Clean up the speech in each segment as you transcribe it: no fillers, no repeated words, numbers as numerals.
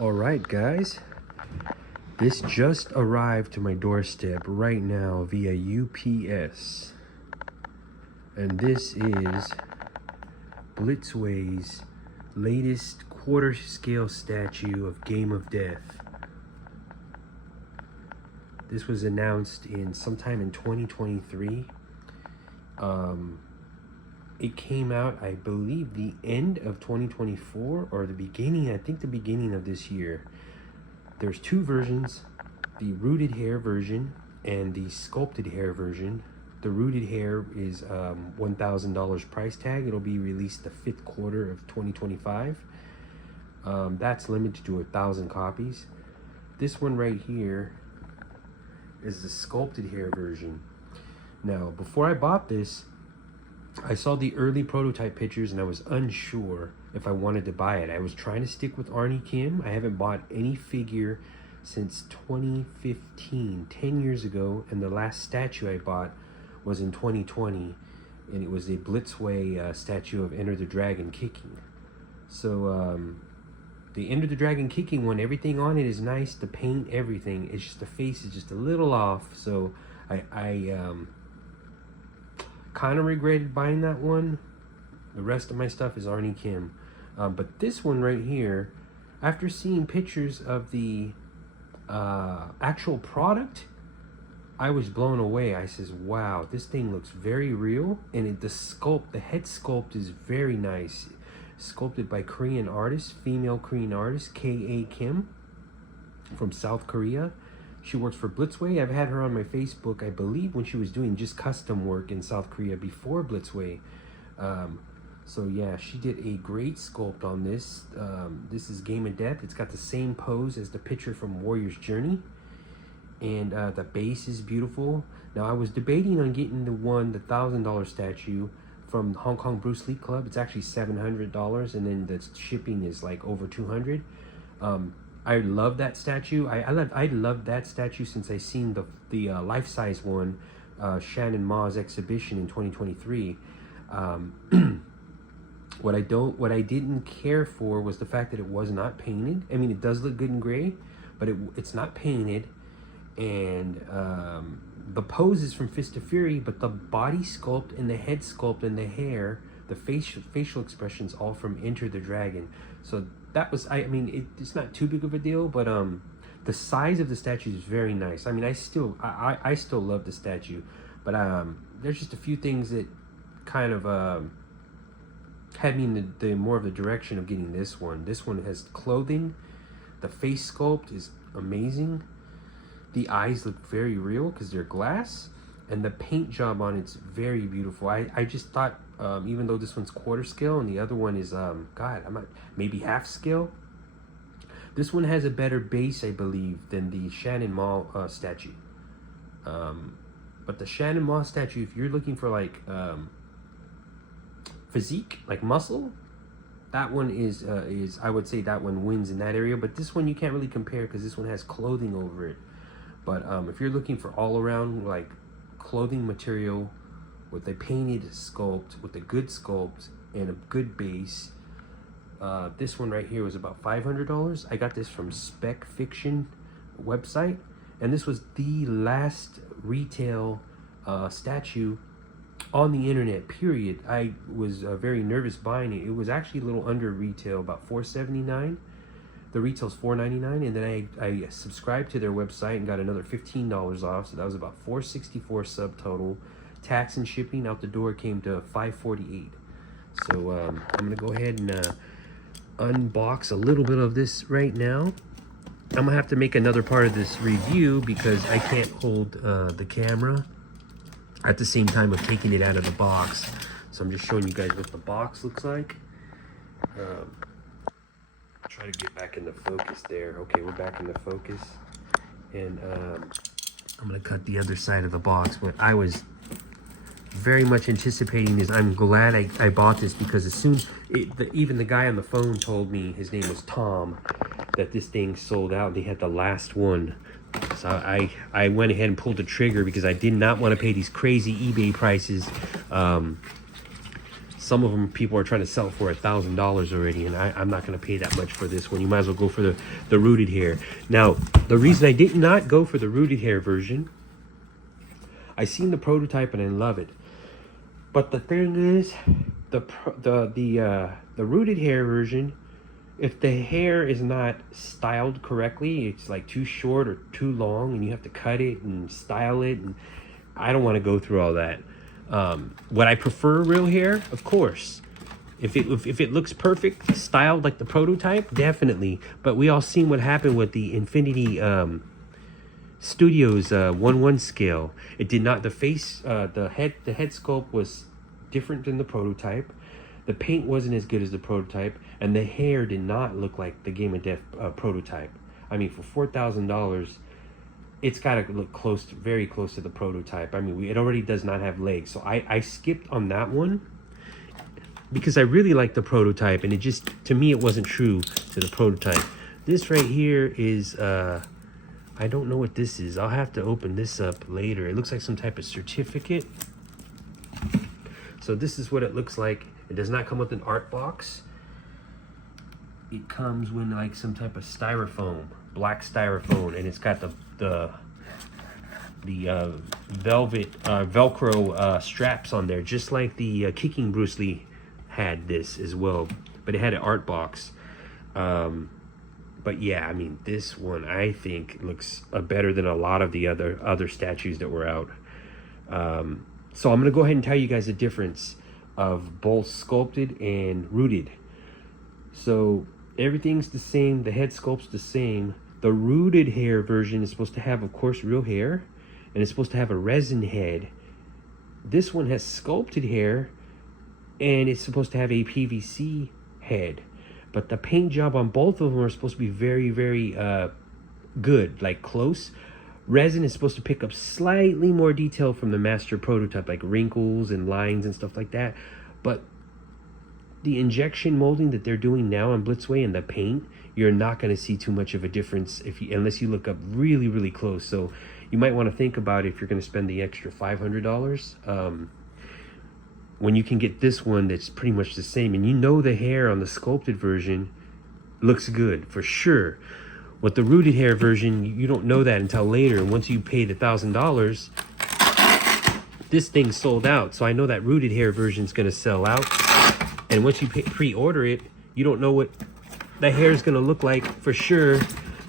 All right, guys, this just arrived to my doorstep right now via UPS, and this is Blitzway's latest quarter scale statue of Game of Death. This was announced in sometime in 2023. It came out, I believe, the end of 2024 or the beginning, I think the beginning of this year. There's two versions, the rooted hair version and the sculpted hair version. The rooted hair is $1,000 price tag. It'll be released the 5th quarter of 2025. That's limited to 1,000 copies. This one right here is the sculpted hair version. Now, before I bought this, I saw the early prototype pictures and I was unsure if I wanted to buy it. I was trying to stick with Arnie Kim. I haven't bought any figure since 2015, 10 years ago, and the last statue I bought was in 2020, and it was a Blitzway statue of Enter the Dragon kicking. So the Enter the Dragon kicking one, everything on it is nice, the paint, everything. It's just the face is just a little off, so I kind of regretted buying that one. The rest of my stuff is Arnie Kim. But this one right here, after seeing pictures of the actual product, I was blown away. I says, wow, this thing looks very real, and the head sculpt is very nice. Sculpted by Korean artist, female Korean artist, K.A. Kim from South Korea. She works for Blitzway. I've had her on my Facebook, I believe, when she was doing just custom work in South Korea before Blitzway. So yeah, she did a great sculpt on this. This is Game of Death. It's got the same pose as the picture from Warrior's Journey. And the base is beautiful. Now, I was debating on getting the $1,000 statue from Hong Kong Bruce Lee Club. It's actually $700, and then the shipping is like over $200. I love that statue. I loved that statue since I seen the life-size one, Shannon Ma's exhibition in 2023. What I didn't care for was the fact that it was not painted. I mean, it does look good in gray, but it's not painted. And the pose is from Fist of Fury, but the body sculpt and the head sculpt and the hair, the facial expressions, all from Enter the Dragon. So that was, I mean, it's not too big of a deal, but the size of the statue is very nice. I mean, I still love the statue, but there's just a few things that kind of had me in the more of the direction of getting this one. This one has clothing. The face sculpt is amazing. The eyes look very real because they're glass, and the paint job on it's very beautiful. I just thought, even though this one's quarter scale and the other one is maybe half scale, this one has a better base, I believe, than the Shannon Ma statue. But the Shannon Ma statue, if you're looking for like physique, like muscle, that one is I would say that one wins in that area. But this one you can't really compare because this one has clothing over it. But if you're looking for all around like clothing material with a painted sculpt, with a good sculpt and a good base, this one right here was about $500. I got this from Spec Fiction website, and this was the last retail statue on the internet, period. I was very nervous buying it. It was actually a little under retail, about $479. The retail's $4.99, and then I subscribed to their website and got another $15 off, so that was about $464 subtotal. Tax and shipping out the door came to $548. So I'm gonna go ahead and unbox a little bit of this right now. I'm gonna have to make another part of this review because I can't hold the camera at the same time of taking it out of the box. So I'm just showing you guys what the box looks like. Try to get back into focus there. Okay, we're back into focus, and I'm gonna cut the other side of the box. But I was very much anticipating this. I'm glad I bought this because as soon even the guy on the phone told me, his name was Tom, that this thing sold out. They had the last one, so I went ahead and pulled the trigger because I did not want to pay these crazy eBay prices. some of them people are trying to sell for $1,000 already, and I'm not going to pay that much for this one. You might as well go for the rooted hair. Now, the reason I did not go for the rooted hair version, I seen the prototype and I love it, but the thing is, the rooted hair version, if the hair is not styled correctly, it's like too short or too long, and you have to cut it and style it, and I don't want to go through all that. Would I prefer real hair? Of course. If it looks perfect, styled like the prototype, definitely. But we all seen what happened with the Infinity Studios 1/1 scale. It did not. The face, the head sculpt was different than the prototype. The paint wasn't as good as the prototype, and the hair did not look like the Game of Death prototype. I mean, for $4,000, it's got to look close, very close to the prototype. I mean, it already does not have legs, so I skipped on that one because I really like the prototype, and it just, to me, it wasn't true to the prototype. This right here is, I don't know what this is. I'll have to open this up later. It looks like some type of certificate. So this is what it looks like. It does not come with an art box. It comes with like some type of styrofoam, black styrofoam, and it's got the velvet Velcro straps on there, just like the Kicking Bruce Lee had this as well, but it had an art box. But yeah, I mean, this one I think looks better than a lot of the other statues that were out. So I'm gonna go ahead and tell you guys the difference of both sculpted and rooted. So everything's the same, the head sculpt's the same. The rooted hair version is supposed to have, of course, real hair, and it's supposed to have a resin head. This one has sculpted hair, and it's supposed to have a PVC head. But the paint job on both of them are supposed to be very, very good, like close. Resin is supposed to pick up slightly more detail from the master prototype, like wrinkles and lines and stuff like that. But the injection molding that they're doing now on Blitzway and the paint, you're not going to see too much of a difference unless you look up really, really close. So you might want to think about if you're going to spend the extra $500 when you can get this one that's pretty much the same. And you know the hair on the sculpted version looks good for sure. With the rooted hair version, you don't know that until later. And once you pay the $1,000, this thing's sold out. So I know that rooted hair version is going to sell out. And once you pre-order it, you don't know what the hair is going to look like for sure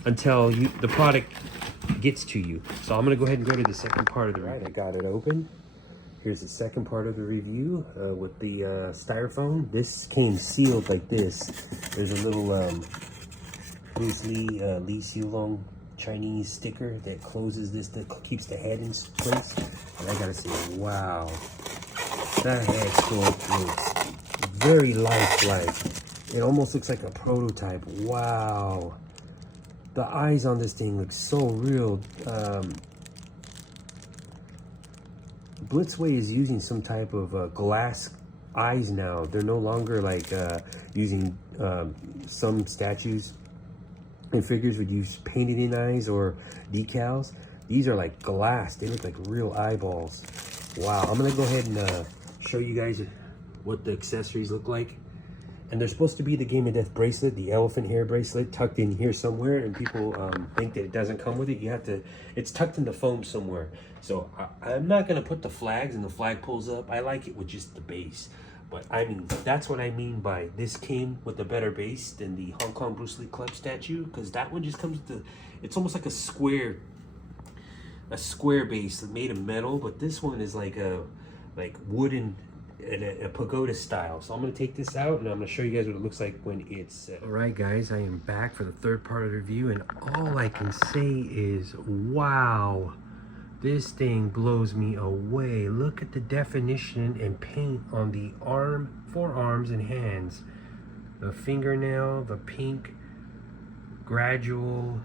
until the product gets to you. So I'm going to go ahead and go to the second part of the review. I got it open. Here's the second part of the review with the styrofoam. This came sealed like this. There's a little Bruce Lee Lee Long Chinese sticker that closes this, that keeps the head in place. And I gotta say, wow, that head sculpt looks very lifelike. It almost looks like a prototype. Wow, the eyes on this thing look so real. Blitzway is using some type of glass eyes now. They're no longer like using some statues and figures would use painted in eyes or decals. These are like glass. They look like real eyeballs. Wow, I'm gonna go ahead and show you guys what the accessories look like. And they're supposed to be the Game of Death bracelet, the elephant hair bracelet, tucked in here somewhere, and people think that it doesn't come with it. You have to, it's tucked in the foam somewhere. So I'm not gonna put the flags and the flag pulls up. I like it with just the base. But I mean, that's what I mean by this came with a better base than the Hong Kong Bruce Lee Club statue, because that one just comes with the, it's almost like a square base made of metal, but this one is like a wooden, a pagoda style. So I'm gonna take this out and I'm gonna show you guys what it looks like when it's set. All right, guys, I am back for the third part of the review, and all I can say is, wow. This thing blows me away. Look at the definition and paint on the forearms and hands. The fingernail, the pink, gradual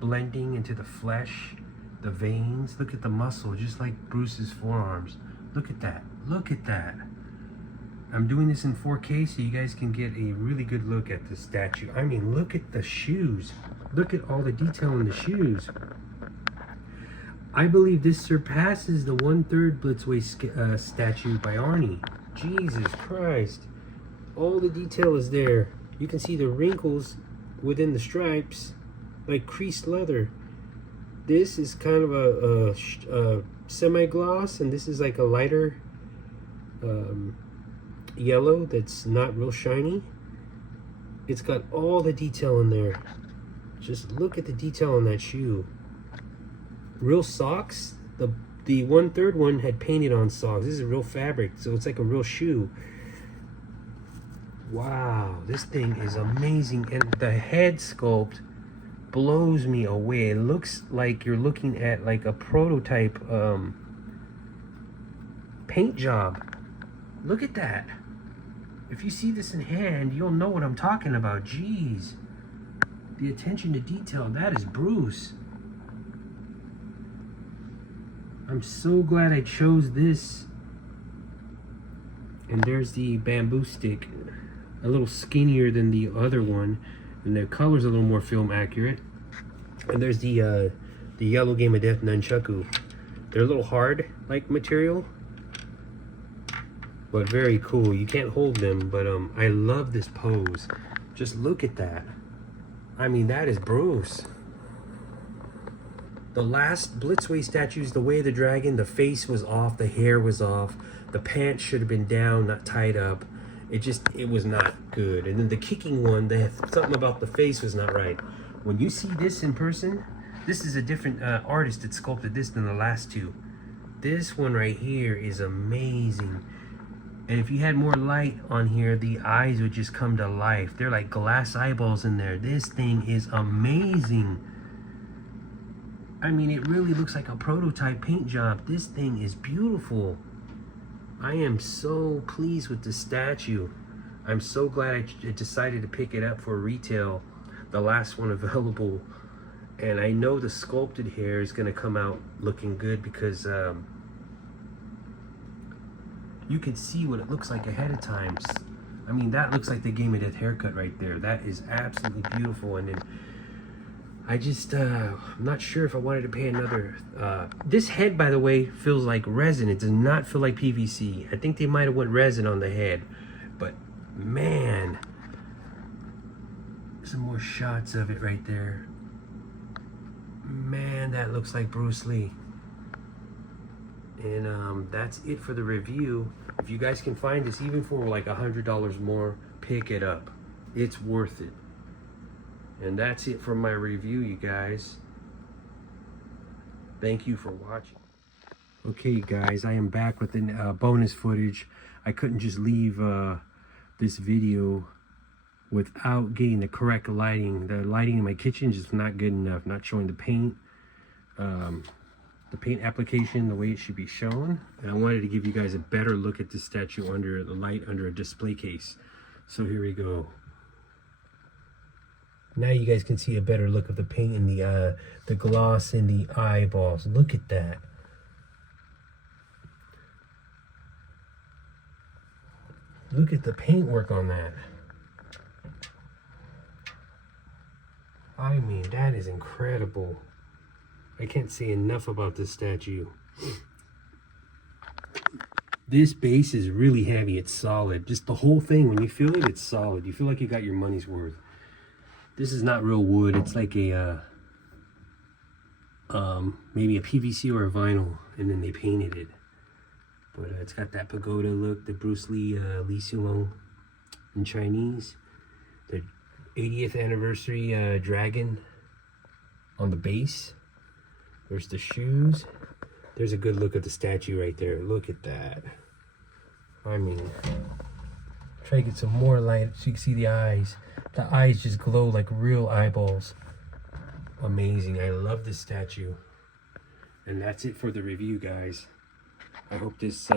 blending into the flesh, the veins. Look at the muscle, just like Bruce's forearms. Look at that, look at that. I'm doing this in 4K so you guys can get a really good look at the statue. I mean, look at the shoes. Look at all the detail in the shoes. I believe this surpasses the 1/3 Blitzway statue by Arnie. Jesus Christ. All the detail is there. You can see the wrinkles within the stripes, like creased leather. This is kind of a semi-gloss, and this is like a lighter yellow that's not real shiny. It's got all the detail in there. Just look at the detail on that shoe. Real socks. The 1/3 one had painted on socks. This is real fabric, so it's like a real shoe. Wow, this thing is amazing, and the head sculpt blows me away. It looks like you're looking at like a prototype paint job. Look at that. If you see this in hand, you'll know what I'm talking about. Jeez, the attention to detail, that is Bruce. I'm so glad I chose this. And there's the bamboo stick, a little skinnier than the other one, and the color's a little more film accurate. And there's the yellow Game of Death nunchaku. They're a little hard like material, but very cool. You can't hold them, but I love this pose. Just look at that. I mean, that is Bruce. The last Blitzway statues, the Way of the Dragon, the face was off, the hair was off, the pants should have been down, not tied up. It was not good. And then the kicking one, something about the face was not right. When you see this in person, this is a different artist that sculpted this than the last two. This one right here is amazing. And if you had more light on here, the eyes would just come to life. They're like glass eyeballs in there. This thing is amazing. I mean, it really looks like a prototype paint job. This thing is beautiful. I am so pleased with this statue. I'm so glad I decided to pick it up for retail, the last one available. And I know the sculpted hair is going to come out looking good because you can see what it looks like ahead of time. I mean, that looks like the Game of Death haircut right there. That is absolutely beautiful. And then I just, I'm not sure if I wanted to pay another. This head, by the way, feels like resin. It does not feel like PVC. I think they might have went resin on the head. But, man. Some more shots of it right there. Man, that looks like Bruce Lee. And that's it for the review. If you guys can find this, even for like $100 more, pick it up. It's worth it. And that's it for my review, you guys. Thank you for watching. Okay, guys, I am back with the bonus footage. I couldn't just leave this video without getting the correct lighting. The lighting in my kitchen is just not good enough. Not showing the paint application the way it should be shown. And I wanted to give you guys a better look at this statue under the light, under a display case. So here we go. Now you guys can see a better look of the paint and the gloss and the eyeballs. Look at that. Look at the paintwork on that. I mean, that is incredible. I can't say enough about this statue. This base is really heavy. It's solid. Just the whole thing, when you feel it, it's solid. You feel like you got your money's worth. This is not real wood. It's like a maybe a PVC or a vinyl, and then they painted it. But it's got that pagoda look, the Bruce Lee, Lee Silong in Chinese. The 80th anniversary dragon on the base. There's the shoes. There's a good look at the statue right there. Look at that. I mean, try to get some more light so you can see the eyes. The eyes just glow like real eyeballs. Amazing. I love this statue. And that's it for the review, guys. I hope this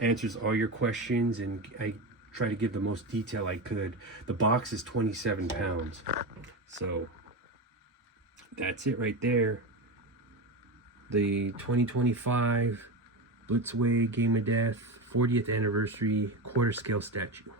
answers all your questions, and I try to give the most detail I could. The box is 27 pounds. So that's it right there. The 2025 Blitzway Game of Death 40th anniversary quarter scale statue.